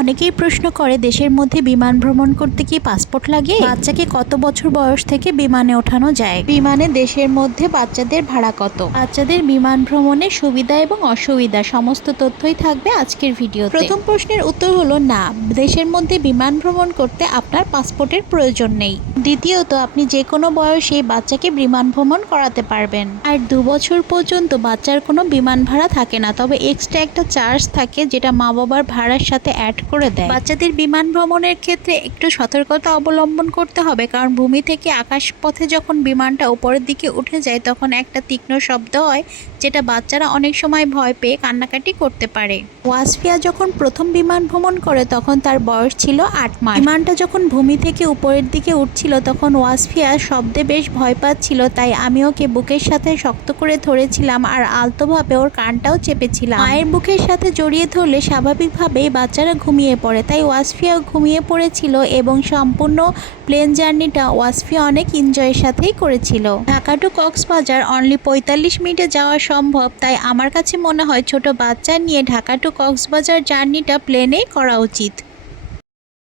অনেকেই প্রশ্ন করে, দেশের মধ্যে বিমান ভ্রমণ করতে কি পাসপোর্ট লাগে? বাচ্চাকে কত বছর বয়স থেকে বিমানে ওঠানো যায়? বিমানে দেশের মধ্যে বাচ্চাদের ভাড়া কত? বাচ্চাদের বিমান ভ্রমণের সুবিধা এবং অসুবিধা, সমস্ত তথ্যই থাকবে আজকের ভিডিও প্রথম প্রশ্নের উত্তর হলো না। দেশের মধ্যে বিমান ভ্রমণ করতে আপনার পাসপোর্টের প্রয়োজন নেই। দ্বিতীয়ত, আপনি যে কোনো বয়সে বাচ্চাকে বিমান ভ্রমণ করাতে পারবেন। আর দু বছর পর্যন্ত বাচ্চার কোনো বিমান ভাড়া থাকে না, তবে এক্সট্রা একটা চার্জ থাকে যেটা মা বাবার ভাড়ার সাথে অ্যাড করে দেয়। বাচ্চাদের বিমান ভ্রমণের ক্ষেত্রে একটু সতর্কতা অবলম্বন করতে হবে, কারণ ভূমি থেকে আকাশ পথে যখন বিমানটা উপরের দিকে উঠে যায়, তখন একটা তীক্ষ্ণ শব্দ হয়, যেটা বাচ্চারা অনেক সময় ভয় পেয়ে কান্নাকাটি করতে পারে। ওয়াসফিয়া যখন প্রথম বিমান ভ্রমণ করে, তখন তার বয়স ছিল আট মাস। বিমানটা যখন ভূমি থেকে উপরের দিকে উঠছিল তখন ওয়াসফিয়া শব্দে বেশ ভয় পাচ্ছিল, তাই আমি ওকে বুকের সাথে শক্ত করে ধরেছিলাম আর আলতোভাবে ওর কানটাও চেপেছিলাম। মায়ের বুকের সাথে জড়িয়ে ধরলে স্বাভাবিকভাবেই বাচ্চারা ঘুমিয়ে পড়ে, তাই ওয়াসফিয়াও ঘুমিয়ে পড়েছিল এবং সম্পূর্ণ প্লেন জার্নিটা ওয়াসফিয়া অনেক এনজয়ের সাথেই করেছিল। ঢাকা টু কক্সবাজার অনলি পঁয়তাল্লিশ মিনিটে যাওয়া সম্ভব, তাই আমার কাছে মনে হয় ছোট বাচ্চা নিয়ে ঢাকা টু কক্সবাজার জার্নিটা প্লেনেই করা উচিত।